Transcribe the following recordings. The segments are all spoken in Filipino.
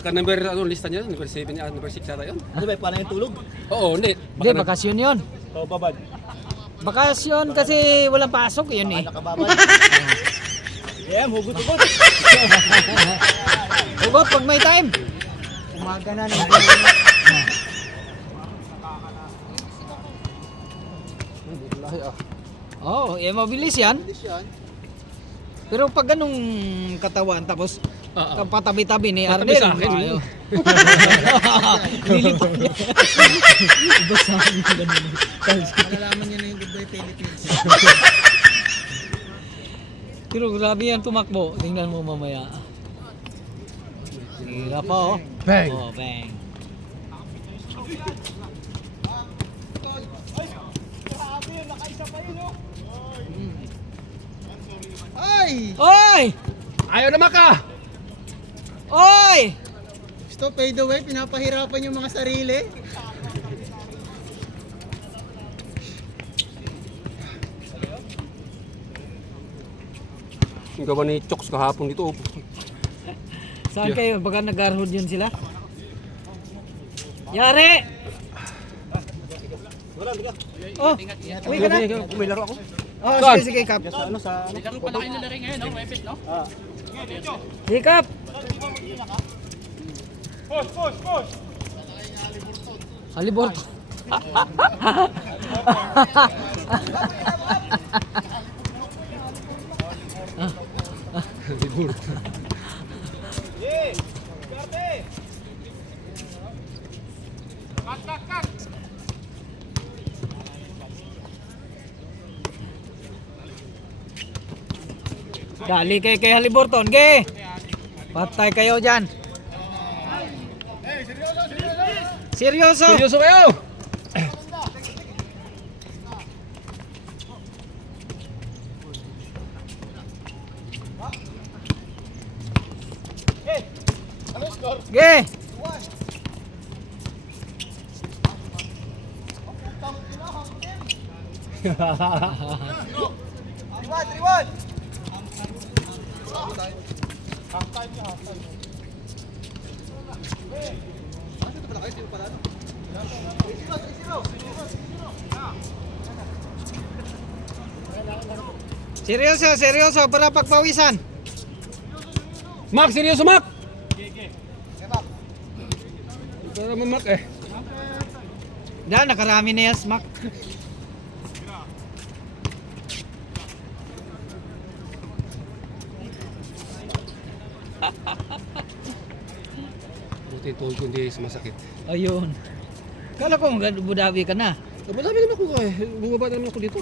Naka-number, lista niya, number 7 niya, number 6 yata yun. Ano ba, paano yung tulog? Oo, hindi. Hindi, bakasyon yun. O, babad. Bakasyon kasi walang pasok yun eh. Nakababad. Yeah, hugot-hugot. Hugot pag may time. Umaga na ng Oo, eh mabilis yan. Pero pag ganung katawan tapos patabi-tabi ni Patabi Arnel. sa akin, Ayaw. Lilipad niya. Iba sa akin ganun. Malalaman niya na yung Goodbye Philippines. Pero grabe yan tumakbo. Tingnan mo mamaya. Hira pa oh. Bang! Oh, bang. Ay! Oy! Ayaw na maka! Oy! Stop, pay the way, pinapahirapan yung mga sarili. Yung gawa ni Chokes kahapon dito. Saan kayo? Baka nag-arhood yun sila? Yari! Oh, uwi ka na? May laro ako. Oh, Saan? sige, sige, Kap. Sa ano, sa ano? Laro pala kayo nalari ngayon, no? Webit, no? Sige, Kap. Haliborto. Dali kay Haliburton, ge. Patay kayo diyan. Seryoso. Seryoso kayo! Ge. Seryoso, seryoso para pagpawisan. Mac, seryoso Mac! Ito naman Mac eh. Yan, nakarami na yan, Smack. Buti yung tuhod ko hindi sumasakit. Ayun. Kala ko budawi ka na. Madami naman ako eh. Bumaba naman ako dito.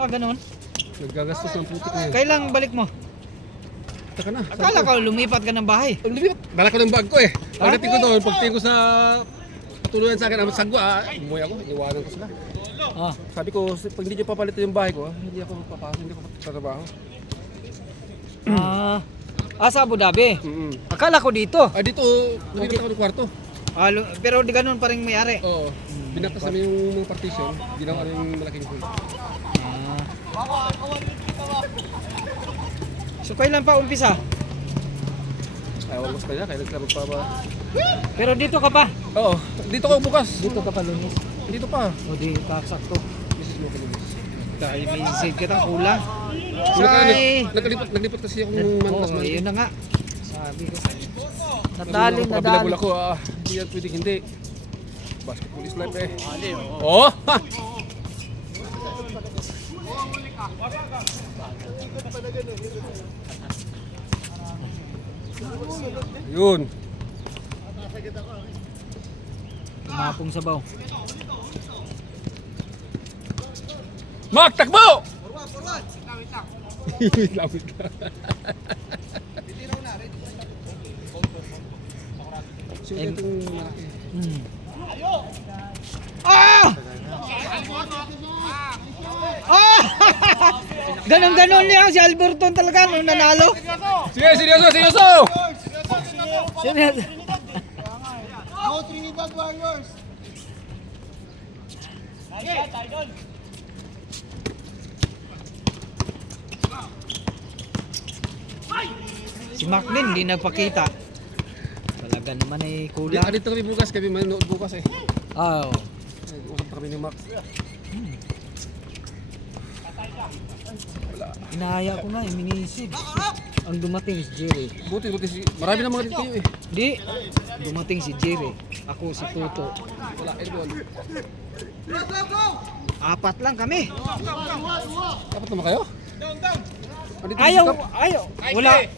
Ah, ganun. Naggagastos ng putik na yun. Kailang balik mo? Taka na. Akala ko lumipat ka ng bahay. Lumipit. Dala ko ng bag ko eh. Pagdating ko doon, pagtingin ko sa patuluyan sa akin, ang sagwa umuwi ako, iwanan ko sila. Ah, Sabi ko, pag hindi nyo papalitan yung bahay ko, hindi ako papasok, hindi ako tatrabaho. Sa Abu Dhabi. Akala ko dito. Dito, lumipat ako ng kwarto. Pero di ganun pa rin may-ari. Oo. Binakas namin yung mga partition, ginawa namin yung malaking pool. So kailan pa umpisa? Ay, wala pa niya, kaya nagkabag pa ba? Pero dito ka pa. Oo, dito ko bukas. Dito ka pa lumis. Dito pa. O di sakto. Mrs. mo kalubis. Dahil may insid kita kulang. Naglipat kasi akong mantas Oo, man. yun na nga. Sabi ko. Nadali. Kabilabula ko, hindi yan pwedeng hindi. Basketball is life eh. Oh! Ha! Yun. Tumapong sabaw. Mark, takbo! Wait lang. Sino itong malaki? Ah! Ah! Ganon-ganon niya si Alberton talaga nung nanalo. Sige, seryoso, seryoso! Seryoso. Go Trinidad Warriors! Si Maclin hindi nagpakita. Talaga. Dagdagan naman eh Hindi, kulang. dito kami bukas, kami manonood bukas eh. Oh. Usap na kami ni Max. Inaya ko nga, minisip. Ang dumating si Jerry. Buti si... Marami na mga dito kayo eh. Di, dumating si Jerry. Ako si Tuto. Wala, Edwin. Apat lang kami. Dapat naman kayo? Andito si Ayaw, Kap. ayaw.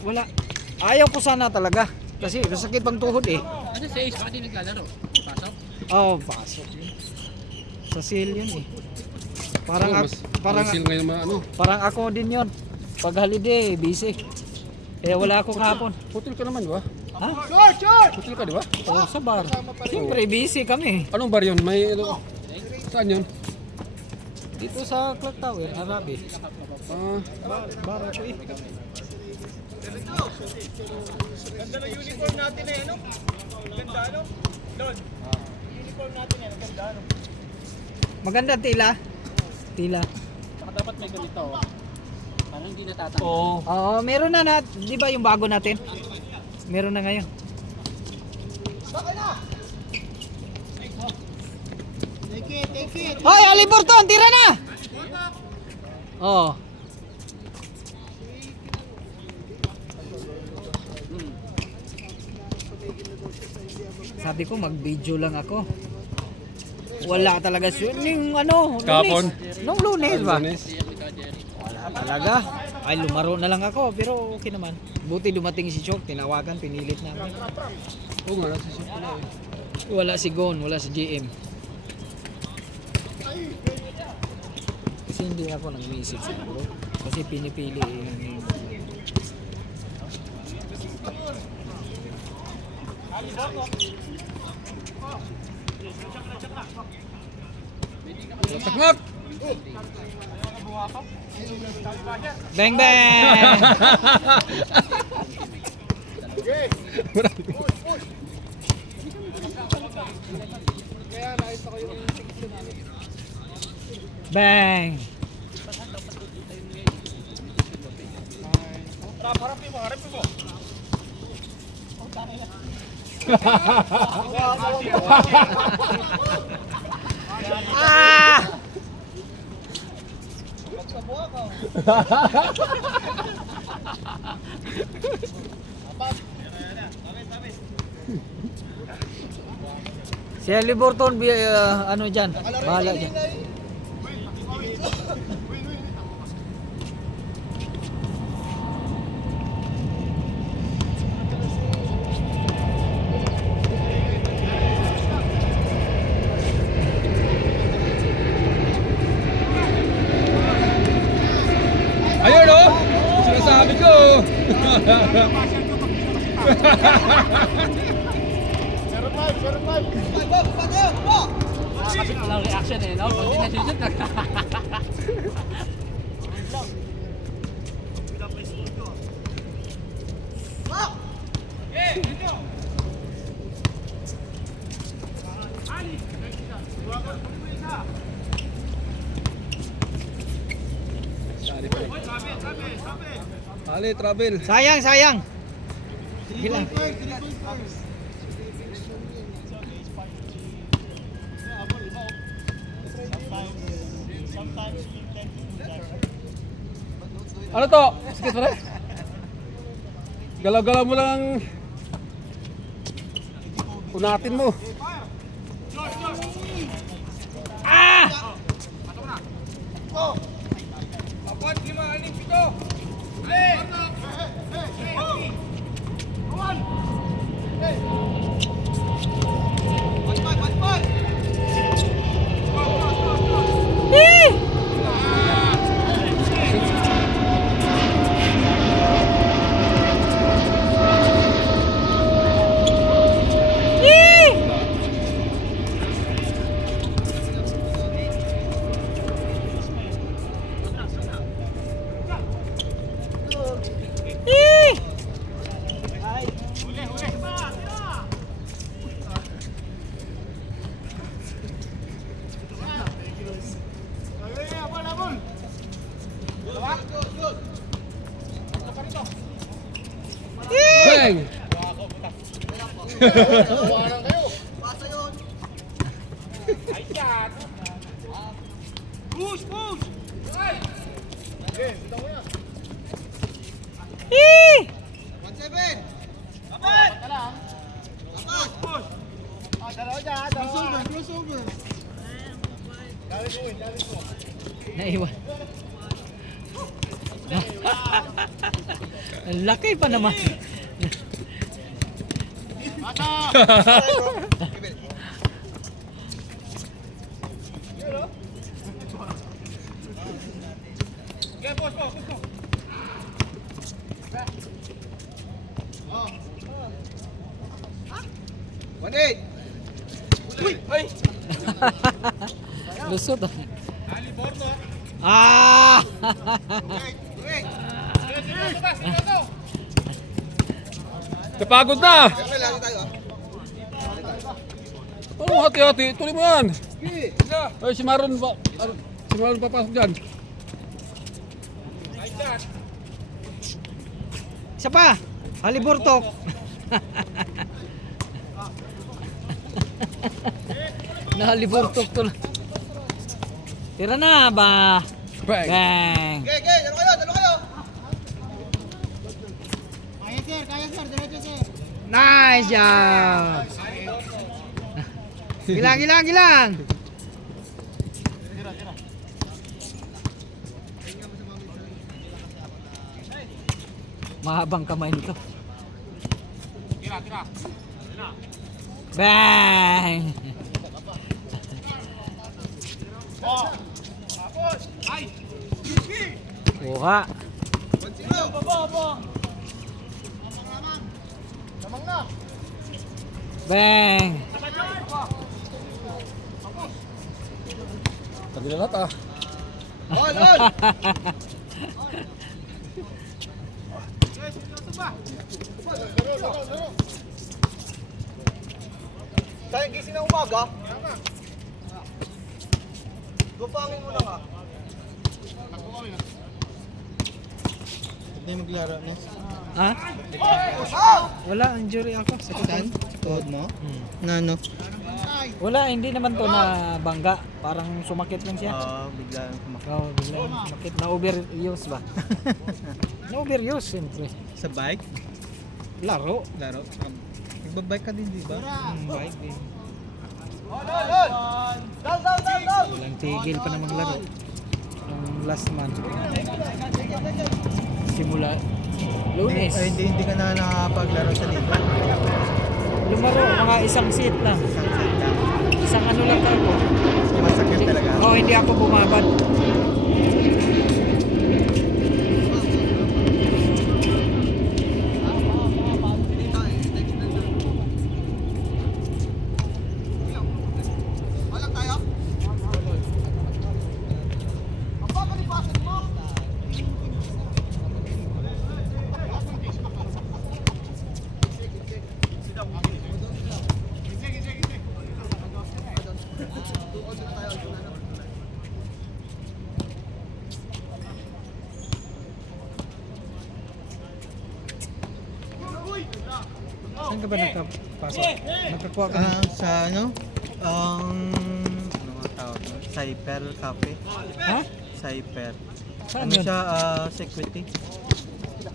Wala. Ayaw ko sana talaga. Kasi masakit pang tuhod eh. Ano si Ace, bakit di naglalaro? Pasok? Oh, pasok yun. Sa sale yun eh. Parang, Oo, parang, mas ngayon mga ano. parang ako din yun. Pag holiday, busy. Kaya wala ako kahapon. Hotel ka naman, di ba? Ha? Hotel ka, di ba? Oh, sa bar. Siyempre, busy kami. Anong bar yun? May ano? Saan yun? Dito sa Clock Tower, Arabi. Ah, Bar ako eh. Ganda ng uniform natin eh, ano? Ganda, ano? Lord, uniform natin eh, ganda, ano? Maganda tila. Tila. Saka dapat may ganito. Parang hindi natatanggal. oo. Oo, meron na di ba yung bago natin? Meron na ngayon. Take it. Hoy, Aliburton, tira na! Oo. Sabi ko mag-video lang ako. Wala talaga yung ano, Kahapon? Lunes. Nung Lunes ba? Lunes. Wala talaga. Ay, lumaro na lang ako, pero okay naman. Buti dumating si Chok, tinawagan, pinilit namin. Oo nga, nasa shop ko na eh. Wala si Gon, wala si GM. Kasi hindi ako nag-message siguro. Kasi pinipili yung... Takmak! Bang bang! Bang! Ah! Si Aliburton, ano dyan? Bahala dyan. Ayun oh! Sinasabi ko! Kasi walang reaction eh, no? Pag sinashoot na. Ali, travel. Sayang, sayang. Bilang. Ano to? Sige, pare. Galaw-galaw mo lang. Unatin mo. Bang! Push, push! Eh! 1-7! Apat! Push, push! Crossover, crossover! Naiwan. Ang laki pa naman. Okay, push, push, push, push! Lusot ah. Ali Borno! Ah! Napagod na! Oh, hati-hati. Tuloy mo yan. Ay, si Maron pa. Si Maron papasok dyan. Isa pa. Haliburtok. Nahaliburtok to. Tira na ba? Bang. Bang. Okay, okay, dalo kayo, dalo kayo! Kaya sir, diretso sir! Nice job. Gilang, gilang, gilang. Mahabang kamay nito. Tira, tira! Bang. Oh! Tapos! Ay! Kuha. 1-0! Baba! Lamang na! Bang. Tagi na lahat ah. Ol, ol! Kaya gising ng umaga? Gupangin mo lang ah. Hindi maglaro na. Ha? Wala, injury ako. Saan? Tuhod mo? Na ano? Wala, hindi naman to na bangga. Parang sumakit lang siya. Bigla kumakit. Oh, bigla sumakit. Na-overuse ba? Na-overuse, siyempre. Sa bike? Laro. Laro? Nagbabike ka din, di ba? Bike din. Down, down, down, down! Walang tigil pa na maglaro. Ang last month. Simula Lunes. Ay, hindi ka na nakapaglaro sa liga. Lumaro, mga isang seat lang. Isang ano lang ako. Masakit talaga. Oh, hindi ako bumabad. Saan ka ba nagpapasok? Nagkakuha ka na? Sa ano? Ano nga tawag? Cyper Cafe. Ha? Cyper. Saan Ano yun? siya? Security.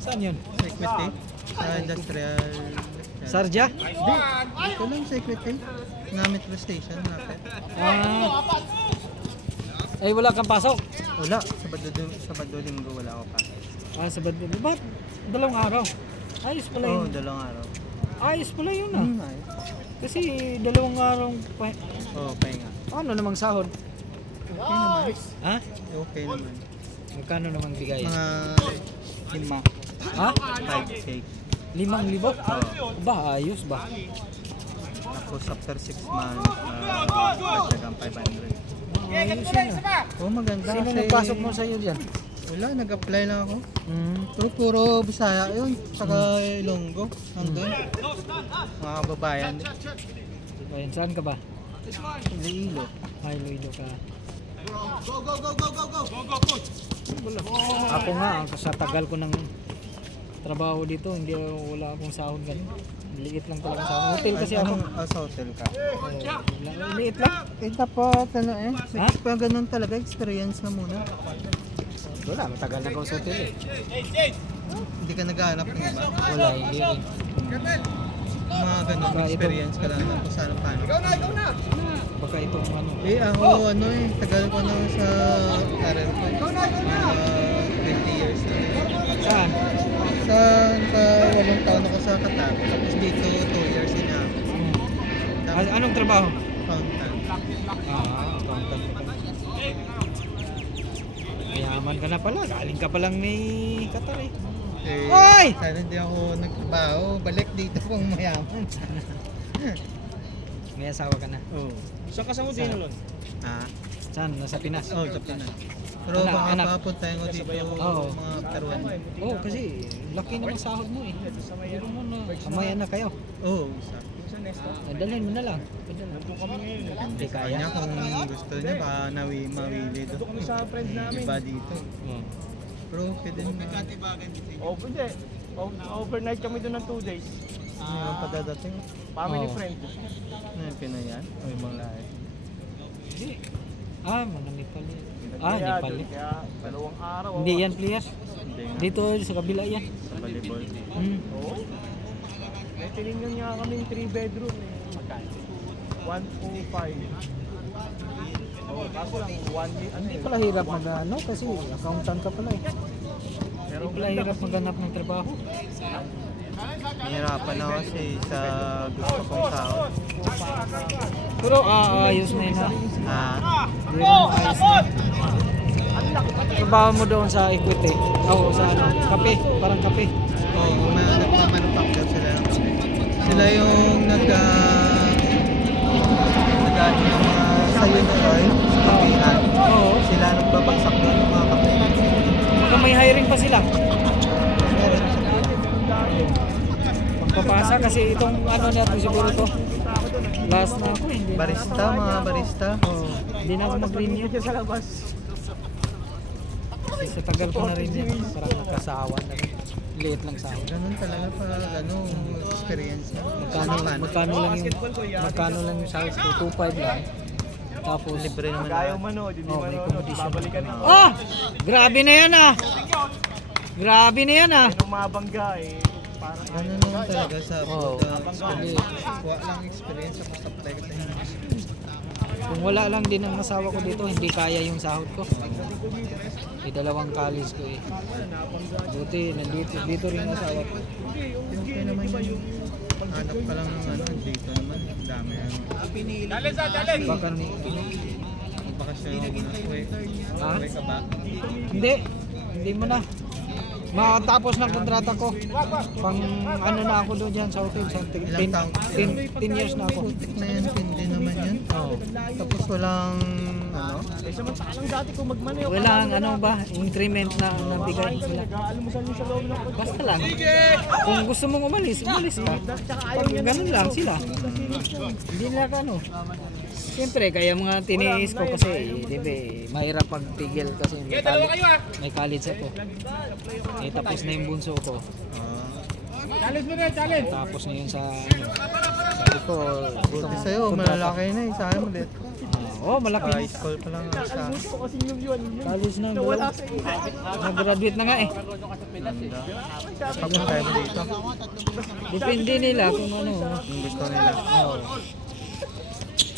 Saan yun? Security. Sa industrial. Sarja? Hindi. Ito lang security. Na metro station. Napit. Ah. Ay, wala kang pasok? Wala. Sabado linggo wala ako pa. Ah, sabad. Ba't? Dalawang araw. Ayos pala Oo, yun. dalawang araw. Ayos pala yun ah. Ayos. Kasi dalawang araw pa. Oo, pahinga. Ano namang sahod? Okay naman. Ha? Okay naman. Magkano namang bigay? Mga 5. Ha? 5K. 5,000? Ba, ayos ba? Tapos after 6 months, dagdagang 500. Ayos yun ah. Oh, maganda Sino kasi nagpasok mo sa'yo dyan? wala, nag-apply lang ako. Hmm. Puro Bisaya yun, saka Ilonggo, nandun. Mga kababayan din. Ayun, saan ka ba? Iloilo. Ay, Iloilo ka. Go, go, go, go, go, go! Go, go, push! Ako nga, sa tagal ko ng trabaho dito, hindi wala akong sahod ganun. Liit lang talaga sa hotel kasi ako. Sa hotel ka. Liit lang. Dapat ano Ha? pag ganun talaga, experience na muna. Wala, matagal na ako sa hotel eh. Hindi ka naghahanap ng iba. Wala, hindi rin. Mga ganun, Baka ito- experience ka lang kung saan paano. Baka itong ano. Ako tagal ko na sa career ko. 20 years na. Saan? Sa 8 taon ako sa Qatar. Tapos dito 2 years na. Anong trabaho? Accountant. Accountant ka pala. Mayaman ka na pala. Galing ka palang may Qatar eh. Oy! Sana hindi ako nagtrabaho. Balik dito kung mayaman. May asawa ka na. Saan ka sa Udino, Lon? Ha? Saan? Nasa Pinas? Sa Pinas. Pero Anak, baka anak. papuntahin ko dito Oo. mga after 1 year. Oo, kasi laki naman sahod mo eh. Pero mo na, kamayan na kayo. Oo, isa. Dalhin mo na lang. Hindi kaya. Kanya kung gusto niya, baka mawili doon. Kami sa friend namin. Iba dito. Pero pwede naman. Oh, hindi. Overnight kami doon ng 2 days. Meron pa dadating. Family Oo. friend. Ano yung Pinoy yan? O ibang lahi? Hindi. Mga Nepal yan. Kaya Nepal doon, yan. kaya 2 araw. Hindi yan players. Hindi nga. Dito sa kabila yan. Sa volleyball. Oo. May tinignan niya kaming 3 bedroom eh. 125. Oh, kaso lang 1 year. Ano Hindi eh. pala hirap mag-ano kasi accountant ka pala eh. Pero Hindi pala hirap maghanap ng trabaho. Nahirapan ako kasi sa gusto kong sahod. Pero ayos na yun ha. Ha? Hindi rin ayos na yun. Trabaho mo doon sa Equity. Oo, sa ano, kape. Parang kape. Oo, nagmamanufacture sila ng kape. Sila yung nag-ano ng mga sayo ng oil sa kapehan. Oo. Sila nagbabagsak doon ng mga kape. Baka may hiring pa sila. Meron sila. Magpapasa kasi itong ano natin siguro to. Last na ako hindi na. Barista, mga barista. Oo. Hindi na ako mag-renew. sa labas. Kasi sa tagal ko na rin yan. Parang nagkasawa na rin. Liit lang sahod. Ganun talaga para experience na. Magkano lang yung sahod ko? 2.5 lang. Tapos Libre naman Ayaw na. manood, hindi Oh, may manood. competition. Babalikan ito. Oh! Grabe na yan ah! Grabe na yan ah! Nung mabangga eh. Parang Ganun naman talaga sa Oo. experience. Kuha lang experience ako sa private industry. Kung wala lang din ang asawa ko dito, hindi kaya yung sahod ko. May 2 college ko eh. Buti, dito rin ang asawa ko. Okay naman yun. Hanap pa lang ng ano, dito naman. Dami ano. Baka ni... Bakasyon ako muna. Ha? Uwi ka ba? Hindi mo na. Matapos ng kontrata ko. Pang ano na ako doon dyan sa hotel. Sa 10 years na ako. Putik na yan, hindi naman yan. Oo. Tapos walang ano. eh samantalang dati kung magmaneho ka Walang ano ba, increment na nabigay sila. nag-aalmusal niyo sa loob ng kotse. Basta lang. Kung gusto mong umalis ka. Pag ganun lang sila. Hindi na ano. Siyempre, kaya mga tiniis ko kasi, di ba, mahirap magtigil kasi may college ako. Eh, tapos na yung bunso ko. Tapos na yun sa, ano, sabi ko, Buti sa'yo, malalaki na eh. Sa akin maliit. malaki. High school pa lang ako sa Gusto ko kasi yung yun. College na, Wala bro. sa iyo. Nag-graduate na nga eh. Tapos tayo dito. Depende nila kung ano. Yung gusto nila. Oo.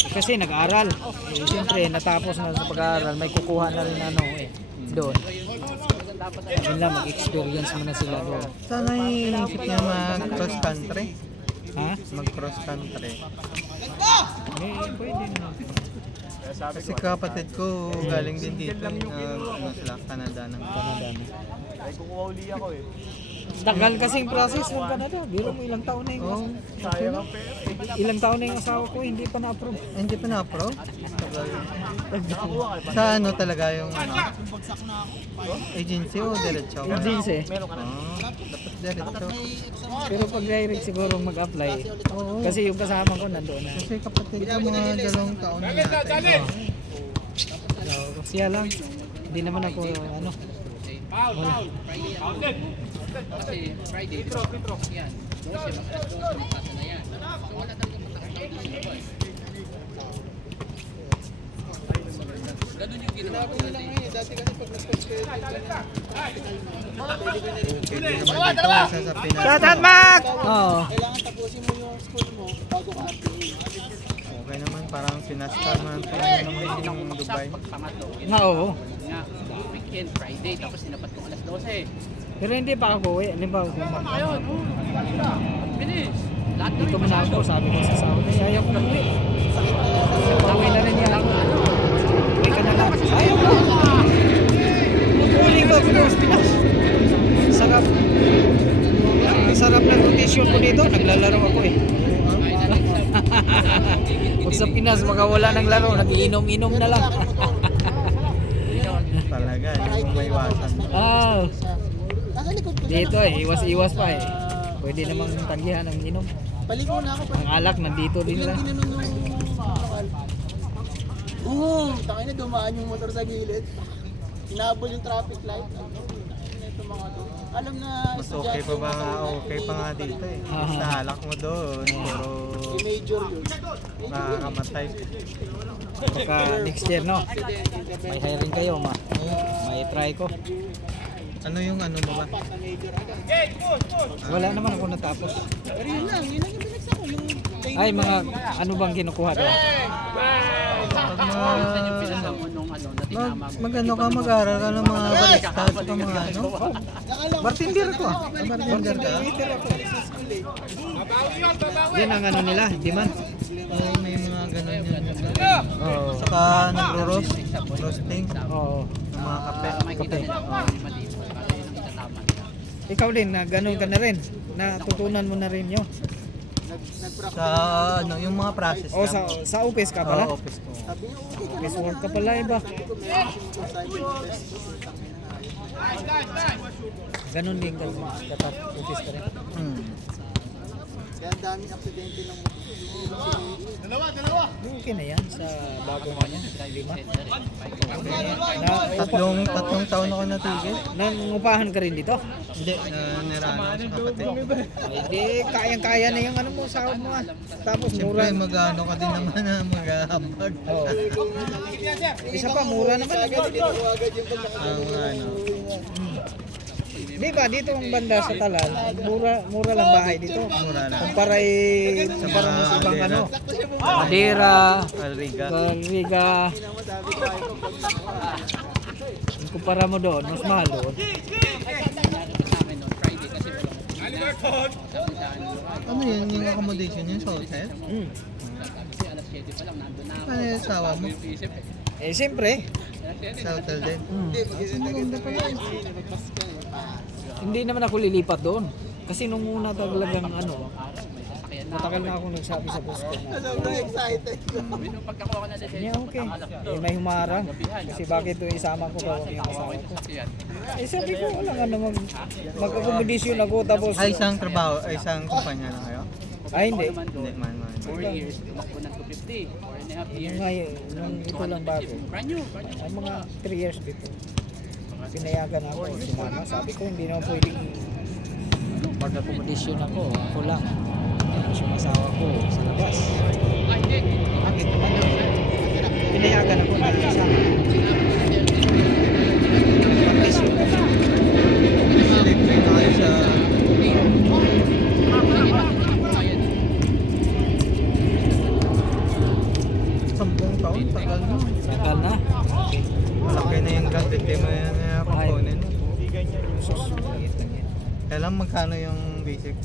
Kasi nag-aral. Eh, siyempre, natapos na sa pag-aaral, may kukuha na rin ano eh. Doon. Sabi nila, mag-experience muna sila doon. Sana iisip niya mag-cross country. Ha? Mag-cross country. Pwede na. Kasi kapatid ko galing din dito. Ano sila, Canada na. Canada na. Ay, kukuha uli ako eh. Tagal kasing process ng Canada. Biro mo ilang taon na yung Oh, Sayang ang pera. ilang taon na yung asawa ko, hindi pa na-approve. hindi pa na-approve? Nakakuha ka Sa ano talaga yung ano? Agency o diretso? Agency. Meron ka na. Dapat diretso. Pero pag direct siguro mag-apply. Kasi yung kasama ko nandoon na. Kasi kapatid ko mga 2 taon na yata. Siya lang. Hindi naman ako ano. Friday ako. Kasi Friday, yan. 12, mag-alas 12, magpasa na yan. So wala talaga pagkakataon doon sa labas. Ganun yung ginawa ko dati. Dati kasi pag nag-compare, okay din naman dito sa Pinas. Shout out, Mac! Oo. Kailangan tapusin mo yung school mo bago ka RTA. Okay naman, parang sinastar man pa naman yung Dubai. Pagpangatlo, Oo. nga, weekend, Friday, tapos sinapat ko alas 12. Pero hindi pa ako uwi. Halimbawa, kung Ayun, bilis. Lahat dito kami mo na ako, sabi ko sa sawa niya, ayaw ko umuwi. Uwi na rin niya ako. Uwi ka na lang. Ayaw ko. Mag-uling ko ako sa Pinas. Sarap. Ang sarap ng rotation ko dito. Naglalaro ako eh. Pag sa Pinas, makawala ng laro. Nagiinom-inom na lang. Talaga, yung maiwasan. Ah, Nasa likod ko dito eh. Iwas-iwas pa eh. Pwede namang tanggihan ng inom. Paligo na ako. Ang alak nandito din lang. Ginanong nung lokal. Oo, tangin na dumaan yung motor sa gilid. Hinabol yung traffic light. Ano, tangin na itong mga to. Alam na Mas okay pa ba nga, okay pa nga dito eh. Sa halak mo doon, pero yung major yun. makakamatay. Baka next year no. May hiring kayo ma. May try ko. Ano yung ano mo ba? Wala naman ako natapos. Pero yun lang yung binagsak ko. Yung Ay mga ano bang kinukuha doon? Pag Minsan yung pinasama mo nung ano, na tinama mo. mag-ano ka, mag-aral ka ng mga barista at saka mga ano. Bartender ko ah. Bartender ka? Yan ang ano nila, demand. Oo, may mga ganun yun. Oo. Saka nagro-roast, roasting ng Oo. mga kape. Makikita nila kung ano yung mali mo. Para yun ang itatama nila. Ikaw din na ganun ka na rin. Natutunan mo na rin 'yo. Sa ano, yung mga process O sa office ka pala? Oo, office ko. Office work ka pala iba. Ganun din ka katat office ka rin. Kaya ang daming aksidente ng Okay na yan sa bago nga yan. Lima. Tatlong taon ako natigil. Nangungupahan ka rin dito? Hindi, nirano ako sa kapatid. Ay, di, kayang-kaya na yung ano mo, sahod mo ah. Tapos Siyempre, mura. mag-ano ka din naman na mag-hambag. Oo. Isa pa, mura naman. Ang ano, Di ba, dito ang banda sa Talan, mura lang bahay dito. mura lang. Kumpara mo sa ibang ano. Madera, Alriga. Galriga. Kumpara mo doon, mas mahal doon. Sa amin noon, Friday kasi Ano yun, yung accommodation yun sa hotel? kasi alas 7 pa lang, nandun na ako. Ano yung asawa mo? Isip eh. Siyempre, Sa hotel din? maganda pala yun. Hindi naman ako lilipat doon. Kasi nung una talagang ano, matagal na ako nagsabi sa boss ko na Sobrang excited. Yung pagkakuha ko na lisensya, yeah, okay. May humarang. Kasi bakit ito isama ko daw yung asawa ko. yan. Sabi ko, wala nga naman. Mag-accommodation ako tapos... Ay, isang trabaho, ay isang kumpanya na kayo? Ay, hindi. Hindi, man. 4 years, tumakbo ng 250. 4.5 years. Nung ito lang bago. Brand new. Ay, mga 3 years before. Pinayagan ako, sumama. Sabi ko, hindi naman pwedeng pag-accommodation ako. Ako lang. Tapos yung asawa ko sa labas. Bakit naman yun? Pinayagan ako na isa. Pag-issue na lang. Libre na kayo sa... Sampung taon, tagal na. Tagal na. Malaki na yung gravity mo yan na component. Sus, maliit lang yan. Kailan magkano yung basic?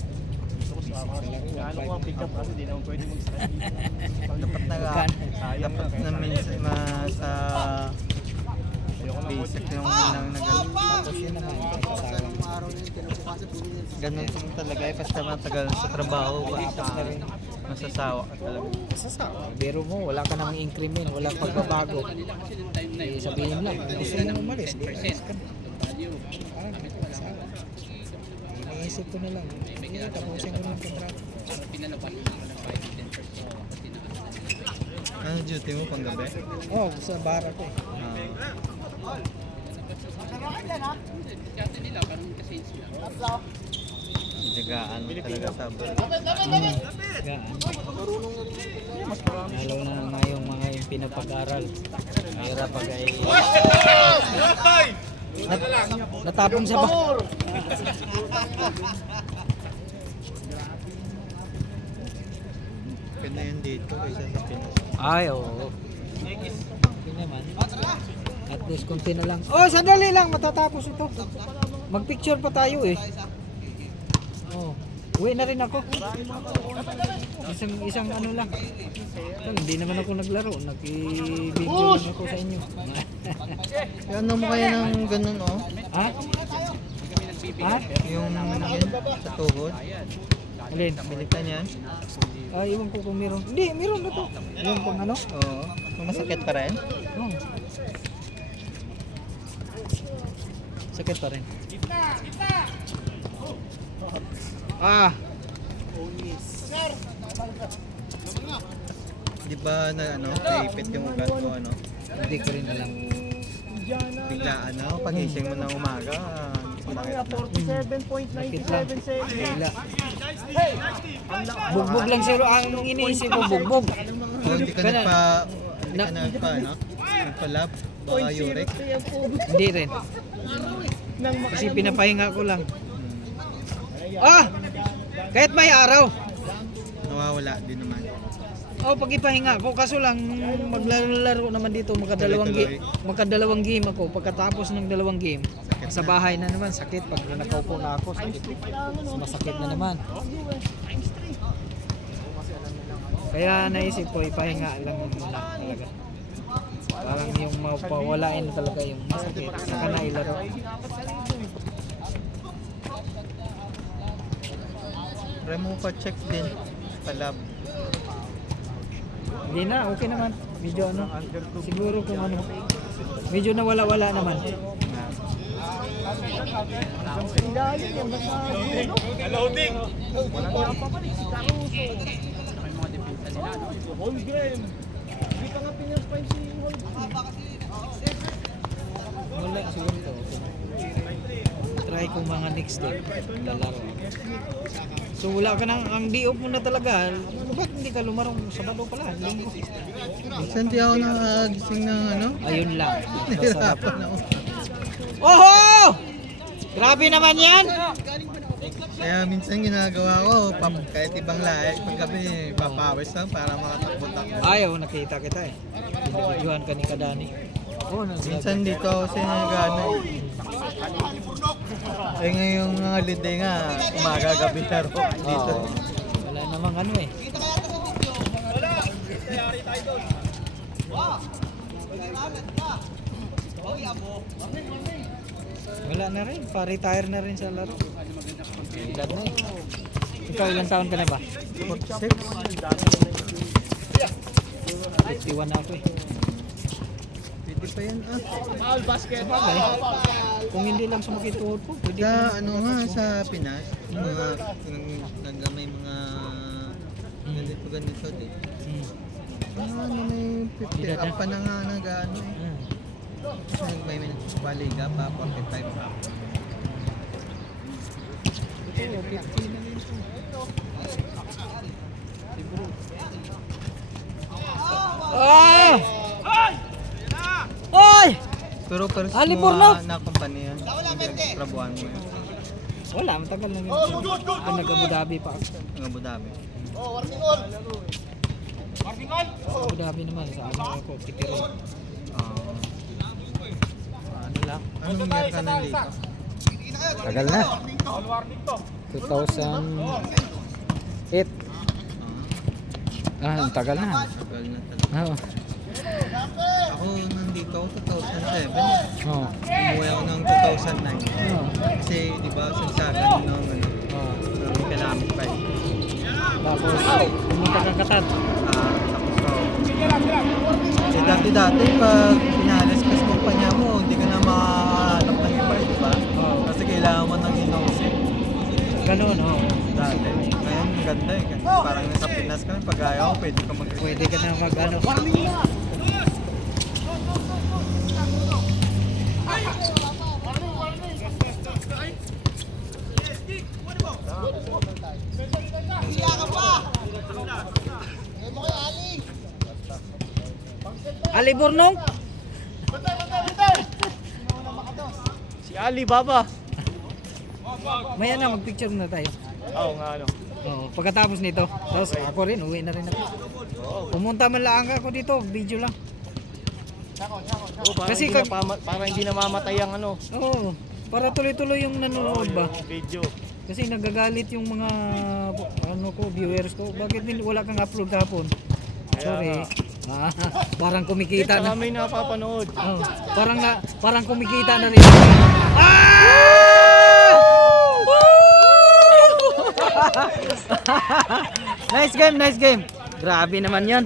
Dapat dapat na minsan sa basic yung lang na ganun. Tapos yun naman, may kasama. Ganun po talaga eh, basta matagal sa trabaho, basta masasawa ka talaga. Masasawa. Biro mo, wala ka nang increment, wala kang pagbabago. Sabihin lang, gusto mo umalis. Di alis ka na. Parang masasawa. Iniisip ko na lang. Tapusin ko ng kontrata. Ano duty mo pang gabi? Oh, sa bara ko eh. Ah. Diskarte nila, parang kasi sila. Jagaan mo talaga sa abot. Gaan. Lalo na nga yung mga yung pinapag-aral. Mahirap pag ay... Natapong sa ba? Pwede yun dito kaysa sa Pinas. Ay, oo. Okay naman. At least konti na lang. Oh, sandali lang. Matatapos ito. Mag-picture pa tayo eh. Oh. Uwi na rin ako. Isang ano lang. Well, hindi naman ako naglaro. Nag-video lang ako sa inyo. Ano mo kaya ng ganun oh? Ha? Ha? Yung yan, sa tuhod? Alin? Bilitan yan? Ay, iwan ko kung meron. Hindi, meron na to. Yung pang ano? Oo. Masakit pa rin? Oh. Sakit pa rin. Ah, Di ba na ano, naipit yung ugat mo ano? hindi ko rin alam. Biglaan na, pagising mo ng umaga, Sakit lang. Bigla. Bugbog lang sir ang iniisip ko, bugbog. o hindi ka Kana- hindi ka nagpa, ano? Nagpa-lab, baka uric. Hindi rin. Kasi pinapahinga ko lang. Ah! Kahit may araw. Nawawala din naman. Oh, pag ipahinga ko, kaso lang maglaro naman dito, Tuloy-tuloy. magkadalawang game ako. Pagkatapos ng dalawang game, sa bahay na naman, sakit. Pag nakaupo na ako, sakit. Masakit na naman. Kaya naisip ko, ipahinga lang muna talaga. Parang yung mapawalain talaga yung masakit. Saka na ilaro. Try mo pa check din sa lab. Hindi na, okay naman. Medyo ano, siguro kung ano. Medyo nawala-wala naman. Wala siguro to. Try ko mga next day. Lalaro ako. So wala ka nang, ang di-off mo na talaga. Ba't hindi ka lumarong Sabado pala? Linggo. Minsan di ako nakagising ng ano? Ayun lang. Masarap. Nahirapan ako. Oho! Grabe naman yan! Kaya minsan ginagawa ko, kahit ibang lahi, paggabi papawis lang para makatakbo-takbo. Ayaw, nakita kita eh. Binibidyohan ka ni Kadani. Oh, Minsan dito ako sa nagano. Eh ngayong mga holiday nga, umaga gabi laro dito. Oo. Wala namang ano eh. Wala na rin, pa-retire na rin sa laro. Edad na eh. Ikaw ilang taon ka na ba? 46? 51 na ako eh. Pwede pa yan ah. Sabagay. Kung hindi lang sumakit tuhod ko, pwede Sa ka. ano nga sa Pinas, mga may mga ganito din. Hmm. Ano may 50 up pa na nga nag-ano eh. Hmm. May baliga pa, 45 pa. Ito, 50 na rin ito. Ah! Oy! Pero first Ali, mo Porno! na company yan, nag-trabuhan mo yun. Wala, matagal na yun. Ah, nag-Abu Dhabi pa ako. Ang Abu Dhabi. Sa Abu Dhabi naman, sa ano ako, Kitiro. Ano lang? Anong year ka nandito? Tagal na. 2008. Ah, ang tagal na. Tagal na talaga. Oo. Ako nandito ako 2007. Oo. Umuwi ako ng 2009. Oo. Kasi di ba sagsagan ng ano, Oo. ng Kalamit pa eh. Tapos, pumunta kang Katad. Tapos ako. Kasi dati-dati pag pinalis ka sa kumpanya mo, hindi ka na makahanap ng iba, di ba? Oo. Kasi kailangan mo ng inosin. Ganun, oo. Dati. Ngayon, ang ganda eh. Parang nasa Pinas ka, pag ayaw, pwede ka mag Pwede ka na mag ano. Burnong. Si Ali Baba. Maya na, mag-picture na tayo. Oo nga ano. Oo, pagkatapos nito. Tapos ako rin, uwi na rin ako. Pumunta man lang ako dito, video lang. Para Kasi hindi para hindi namamatay ang ano, Oo, para tuloy-tuloy yung nanonood ba? video. Kasi nagagalit yung mga viewers ko. Bakit wala kang upload kahapon? Sorry. Ah, parang kumikita na. May napapanood. Oh, parang kumikita na rin. Nice game, nice game. Grabe naman 'yan.